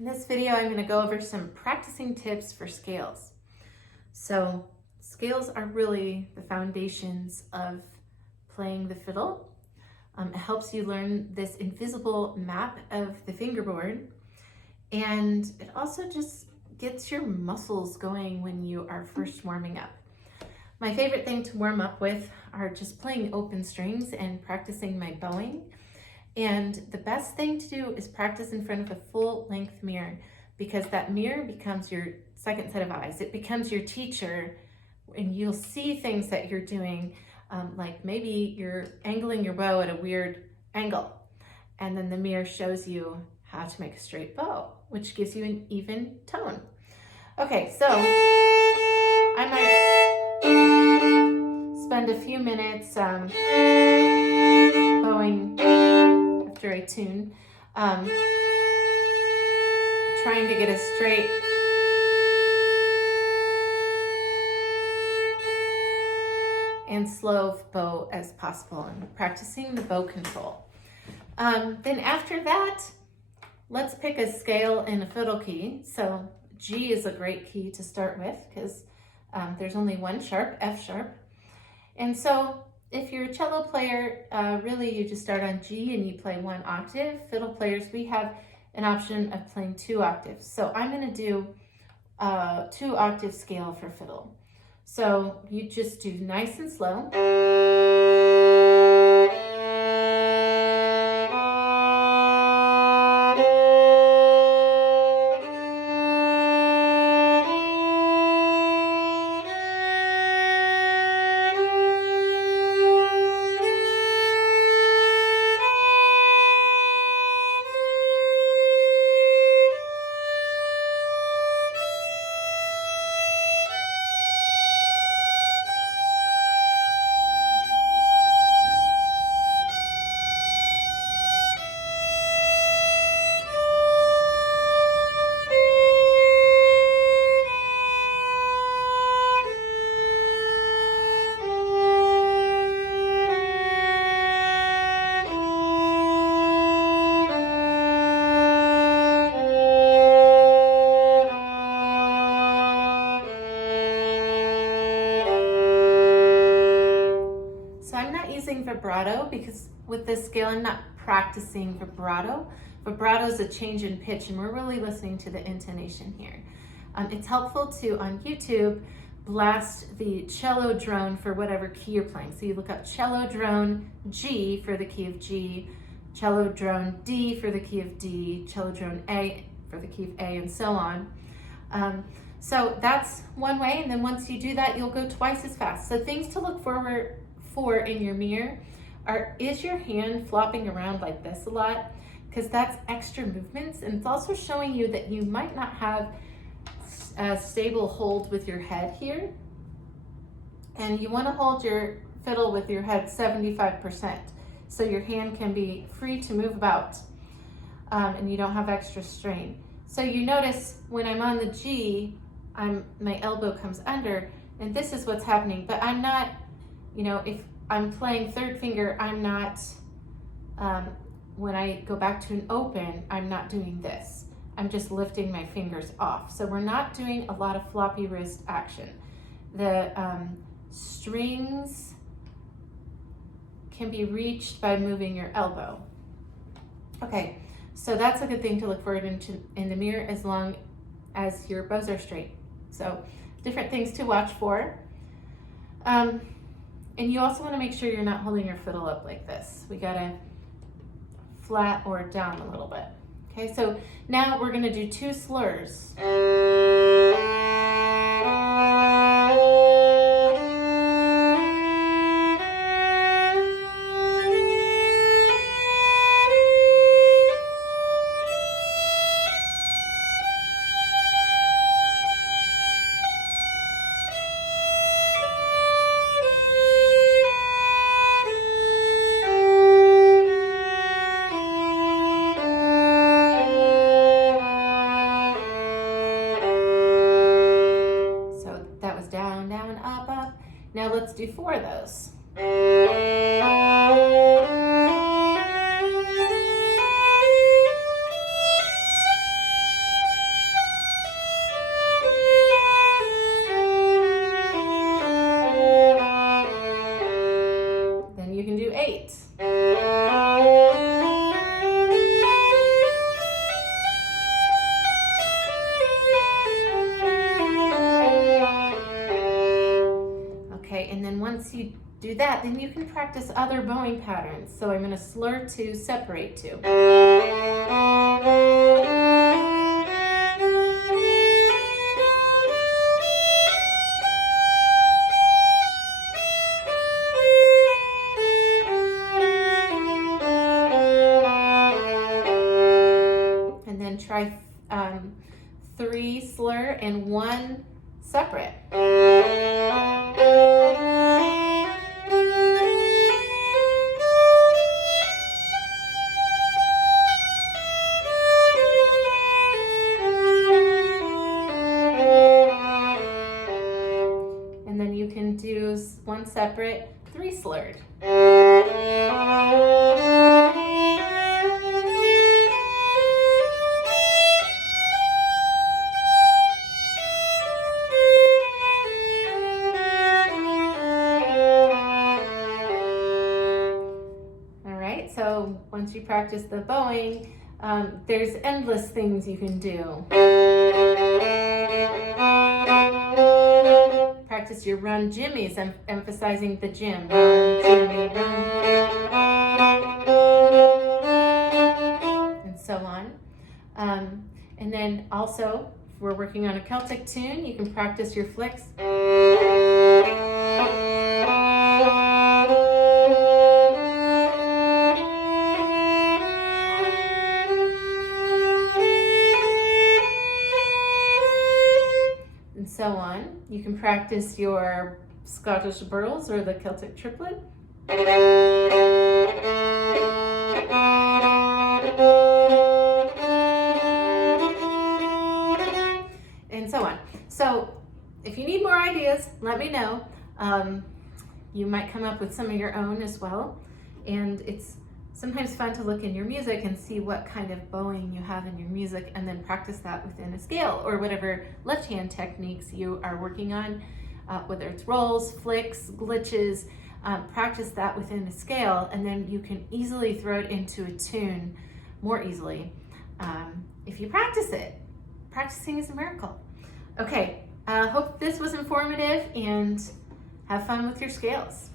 In this video, I'm going to go over some practicing tips for scales. So scales are really the foundations of playing the fiddle. It helps you learn this invisible map of the fingerboard, and it also just gets your muscles going when you are first warming up. My favorite thing to warm up with are just playing open strings and practicing my bowing. And the best thing to do is practice in front of a full-length mirror, because that mirror becomes your second set of eyes. It becomes your teacher, and you'll see things that you're doing, like maybe you're angling your bow at a weird angle, and then the mirror shows you how to make a straight bow, which gives you an even tone. Okay, so I might spend a few minutes bowing after I tune, trying to get as straight and slow bow as possible, and practicing the bow control. Then after that, let's pick a scale and a fiddle key. So G is a great key to start with, because there's only one sharp, F sharp. And so if you're a cello player, really you just start on G and you play one octave. Fiddle players, we have an option of playing 2 octaves. So I'm going to do 2 octave scale for fiddle. So you just do nice and slow. So I'm not using vibrato, because with this scale I'm not practicing vibrato. Vibrato is a change in pitch, and we're really listening to the intonation here. It's helpful to, on YouTube, blast the cello drone for whatever key you're playing. So you look up cello drone G for the key of G, cello drone D for the key of D, cello drone A for the key of A, and so on. So that's one way, and then once you do that, you'll go twice as fast. So things to look for in your mirror are, is your hand flopping around like this a lot? Because that's extra movements, and it's also showing you that you might not have a stable hold with your head here. And you want to hold your fiddle with your head 75%, so your hand can be free to move about, and you don't have extra strain. So you notice when I'm on the G, my elbow comes under, and this is what's happening. But I'm not, if I'm playing third finger, I'm not, when I go back to an open, I'm not doing this. I'm just lifting my fingers off. So we're not doing a lot of floppy wrist action. The strings can be reached by moving your elbow. Okay, so that's a good thing to look for in the mirror, as long as your bows are straight. So different things to watch for. And you also want to make sure you're not holding your fiddle up like this. We gotta flat or down a little bit. Okay, so now we're gonna do 2 slurs. Down, down, up, up. Now let's do 4 of those. do that, then you can practice other bowing patterns. So I'm going to slur two, separate two. And then try 3 slur and 1 separate. And then you can do 1 separate, 3 slurred. So once you practice the bowing, there's endless things you can do. Practice your run jimmies, emphasizing the jim. Run, jimmy, run. And so on. And then also, if we're working on a Celtic tune, you can practice your flicks. And so on. You can practice your Scottish burls or the Celtic triplet. And so on. So if you need more ideas, let me know. You might come up with some of your own as well. And it's sometimes fun to look in your music and see what kind of bowing you have in your music and then practice that within a scale or whatever left hand techniques you are working on, whether it's rolls, flicks, glitches, practice that within a scale, and then you can easily throw it into a tune more easily if you practice it. Practicing is a miracle. Okay, hope this was informative and have fun with your scales.